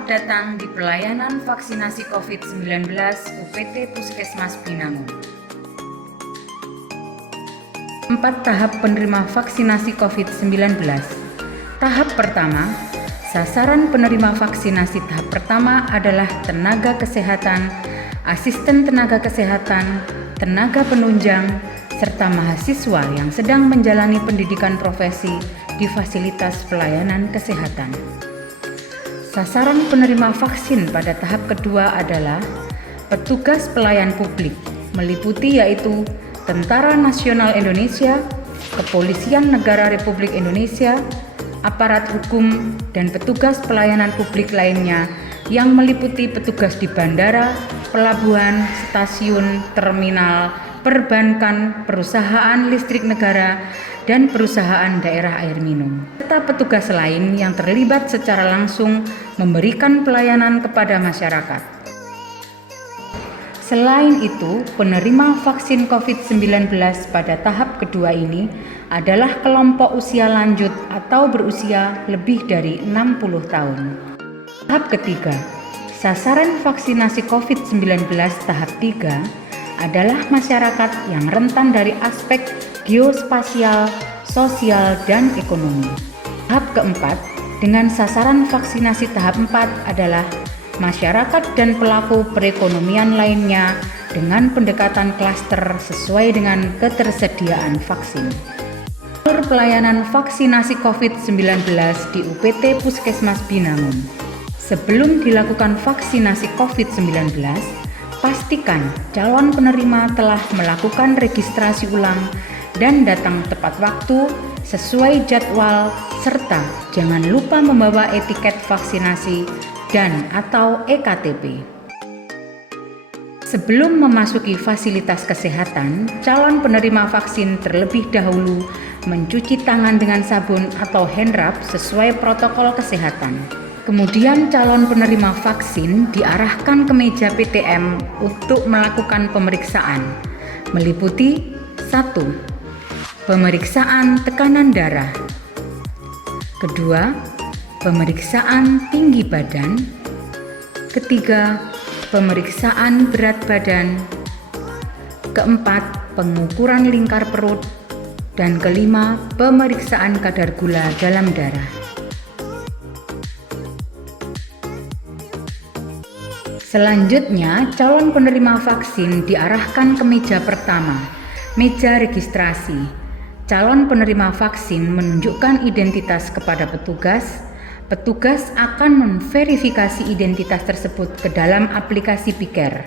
Selamat datang di pelayanan vaksinasi COVID-19 UPT Puskesmas Binangun. 4 tahap penerima vaksinasi COVID-19. Tahap pertama, sasaran penerima vaksinasi tahap pertama adalah tenaga kesehatan, asisten tenaga kesehatan, tenaga penunjang, serta mahasiswa yang sedang menjalani pendidikan profesi di fasilitas pelayanan kesehatan. Sasaran penerima vaksin pada tahap kedua adalah petugas pelayan publik, meliputi yaitu Tentara Nasional Indonesia, Kepolisian Negara Republik Indonesia, aparat hukum, dan petugas pelayanan publik lainnya yang meliputi petugas di bandara, pelabuhan, stasiun, terminal, perbankan, perusahaan listrik negara, dan perusahaan daerah air minum, serta petugas lain yang terlibat secara langsung memberikan pelayanan kepada masyarakat. Selain itu, penerima vaksin COVID-19 pada tahap kedua ini adalah kelompok usia lanjut atau berusia lebih dari 60 tahun. Tahap ketiga, sasaran vaksinasi COVID-19 tahap 3 adalah masyarakat yang rentan dari aspek geospasial, sosial, dan ekonomi. Tahap keempat, dengan sasaran vaksinasi tahap 4 adalah masyarakat dan pelaku perekonomian lainnya dengan pendekatan klaster sesuai dengan ketersediaan vaksin. Alur pelayanan vaksinasi COVID-19 di UPT Puskesmas Binangun. Sebelum dilakukan vaksinasi COVID-19, pastikan calon penerima telah melakukan registrasi ulang dan datang tepat waktu sesuai jadwal, serta jangan lupa membawa etiket vaksinasi dan atau EKTP. Sebelum memasuki fasilitas kesehatan, calon penerima vaksin terlebih dahulu mencuci tangan dengan sabun atau hand rub sesuai protokol kesehatan. Kemudian calon penerima vaksin diarahkan ke meja PTM untuk melakukan pemeriksaan, meliputi 1. Pemeriksaan tekanan darah. 2. Pemeriksaan tinggi badan. 3. Pemeriksaan berat badan. 4. Pengukuran lingkar perut. Dan 5. Pemeriksaan kadar gula dalam darah. Selanjutnya, calon penerima vaksin diarahkan ke meja pertama, meja registrasi. Calon penerima vaksin menunjukkan identitas kepada petugas. Petugas akan memverifikasi identitas tersebut ke dalam aplikasi Piker.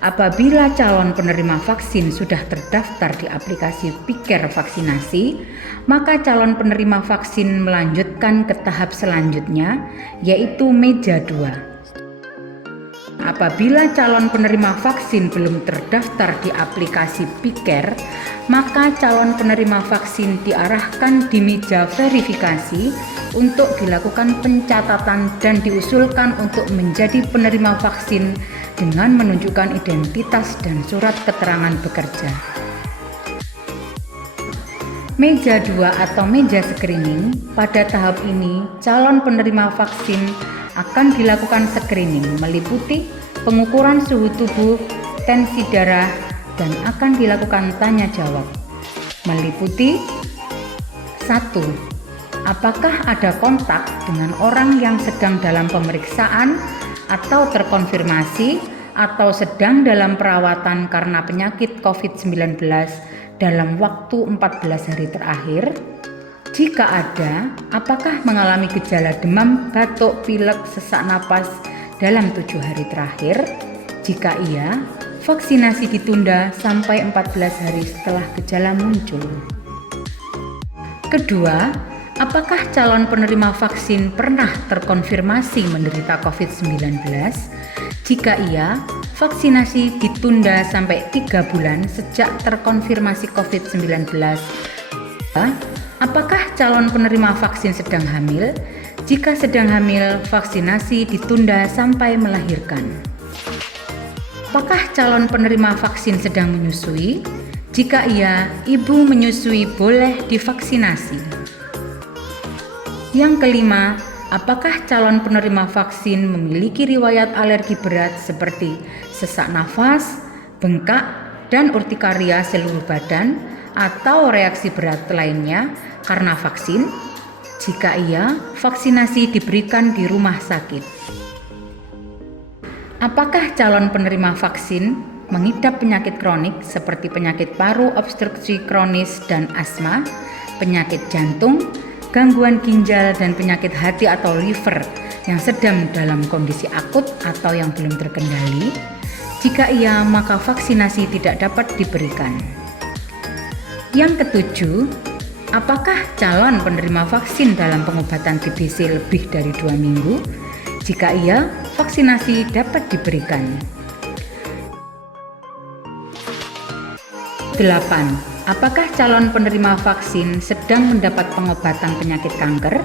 Apabila calon penerima vaksin sudah terdaftar di aplikasi Piker vaksinasi, maka calon penerima vaksin melanjutkan ke tahap selanjutnya, yaitu meja 2. Apabila calon penerima vaksin belum terdaftar di aplikasi Piker, maka calon penerima vaksin diarahkan di meja verifikasi untuk dilakukan pencatatan dan diusulkan untuk menjadi penerima vaksin dengan menunjukkan identitas dan surat keterangan bekerja. Meja 2 atau meja screening. Pada tahap ini, calon penerima vaksin akan dilakukan screening meliputi pengukuran suhu tubuh, tensi darah, dan akan dilakukan tanya jawab meliputi 1. Apakah ada kontak dengan orang yang sedang dalam pemeriksaan atau terkonfirmasi atau sedang dalam perawatan karena penyakit COVID-19 dalam waktu 14 hari terakhir? Jika ada, apakah mengalami gejala demam, batuk, pilek, sesak napas dalam 7 hari terakhir? Jika iya, vaksinasi ditunda sampai 14 hari setelah gejala muncul. Kedua, apakah calon penerima vaksin pernah terkonfirmasi menderita COVID-19? Jika iya, vaksinasi ditunda sampai 3 bulan sejak terkonfirmasi COVID-19. Apakah calon penerima vaksin sedang hamil? Jika sedang hamil, vaksinasi ditunda sampai melahirkan. Apakah calon penerima vaksin sedang menyusui? Jika iya, ibu menyusui boleh divaksinasi. Yang kelima, Apakah calon penerima vaksin memiliki riwayat alergi berat seperti sesak nafas, bengkak, dan urtikaria seluruh badan atau reaksi berat lainnya karena vaksin? Jika iya, vaksinasi diberikan di rumah sakit. Apakah calon penerima vaksin mengidap penyakit kronik seperti penyakit paru obstruksi kronis dan asma, penyakit jantung, gangguan ginjal, dan penyakit hati atau liver yang sedang dalam kondisi akut atau yang belum terkendali? Jika iya, maka vaksinasi tidak dapat diberikan. Yang ketujuh, apakah calon penerima vaksin dalam pengobatan TBC lebih dari 2 minggu? Jika iya, vaksinasi dapat diberikan. 8. Apakah calon penerima vaksin sedang mendapat pengobatan penyakit kanker?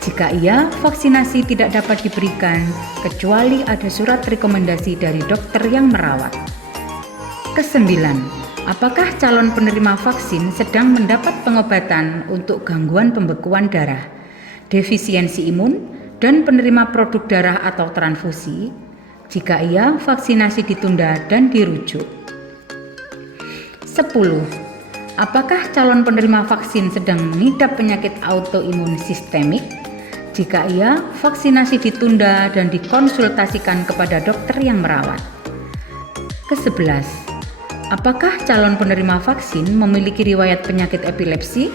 Jika iya, vaksinasi tidak dapat diberikan kecuali ada surat rekomendasi dari dokter yang merawat. 9. Apakah calon penerima vaksin sedang mendapat pengobatan untuk gangguan pembekuan darah, defisiensi imun, dan penerima produk darah atau transfusi? Jika iya, vaksinasi ditunda dan dirujuk. 10. Apakah calon penerima vaksin sedang mengidap penyakit autoimun sistemik? Jika iya, vaksinasi ditunda dan dikonsultasikan kepada dokter yang merawat. 11. Apakah calon penerima vaksin memiliki riwayat penyakit epilepsi?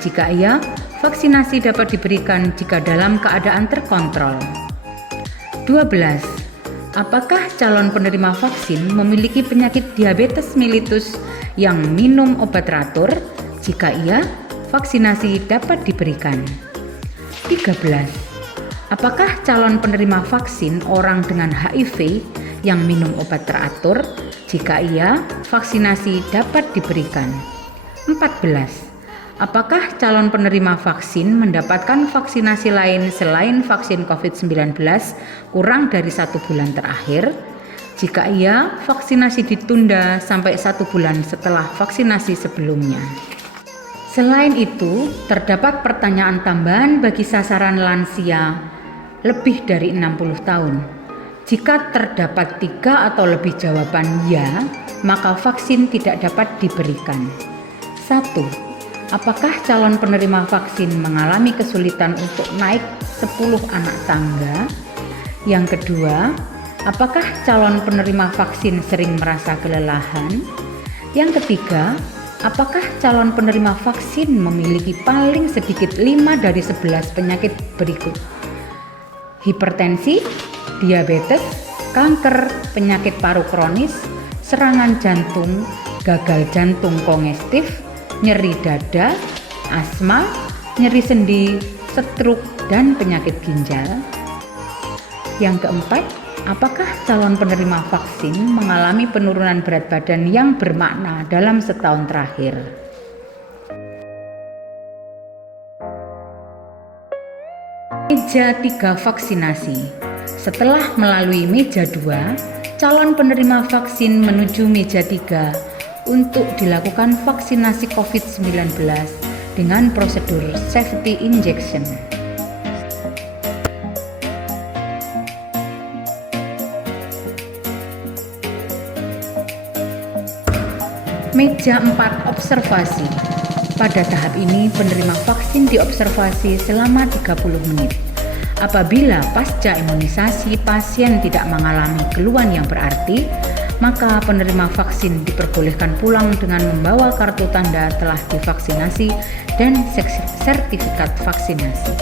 Jika iya, vaksinasi dapat diberikan jika dalam keadaan terkontrol. 12. Apakah calon penerima vaksin memiliki penyakit diabetes mellitus yang minum obat teratur? Jika iya, vaksinasi dapat diberikan. 13. Apakah calon penerima vaksin orang dengan HIV yang minum obat teratur? Jika iya, vaksinasi dapat diberikan. 14. Apakah calon penerima vaksin mendapatkan vaksinasi lain selain vaksin COVID-19 kurang dari 1 bulan terakhir? Jika iya, vaksinasi ditunda sampai 1 bulan setelah vaksinasi sebelumnya. Selain itu, terdapat pertanyaan tambahan bagi sasaran lansia lebih dari 60 tahun. Jika terdapat 3 atau lebih jawaban ya, maka vaksin tidak dapat diberikan. 1. Apakah calon penerima vaksin mengalami kesulitan untuk naik 10 anak tangga? Yang kedua, apakah calon penerima vaksin sering merasa kelelahan? Yang ketiga, apakah calon penerima vaksin memiliki paling sedikit 5 dari 11 penyakit berikut? Hipertensi, diabetes, kanker, penyakit paru kronis, serangan jantung, gagal jantung kongestif, nyeri dada, asma, nyeri sendi, stroke, dan penyakit ginjal. Yang keempat, apakah calon penerima vaksin mengalami penurunan berat badan yang bermakna dalam setahun terakhir? Meja 3 vaksinasi. Setelah melalui meja 2, calon penerima vaksin menuju meja 3 untuk dilakukan vaksinasi COVID-19 dengan prosedur safety injection. Meja 4 observasi. Pada tahap ini penerima vaksin diobservasi selama 30 menit. Apabila pasca imunisasi pasien tidak mengalami keluhan yang berarti, maka penerima vaksin diperbolehkan pulang dengan membawa kartu tanda telah divaksinasi dan sertifikat vaksinasi.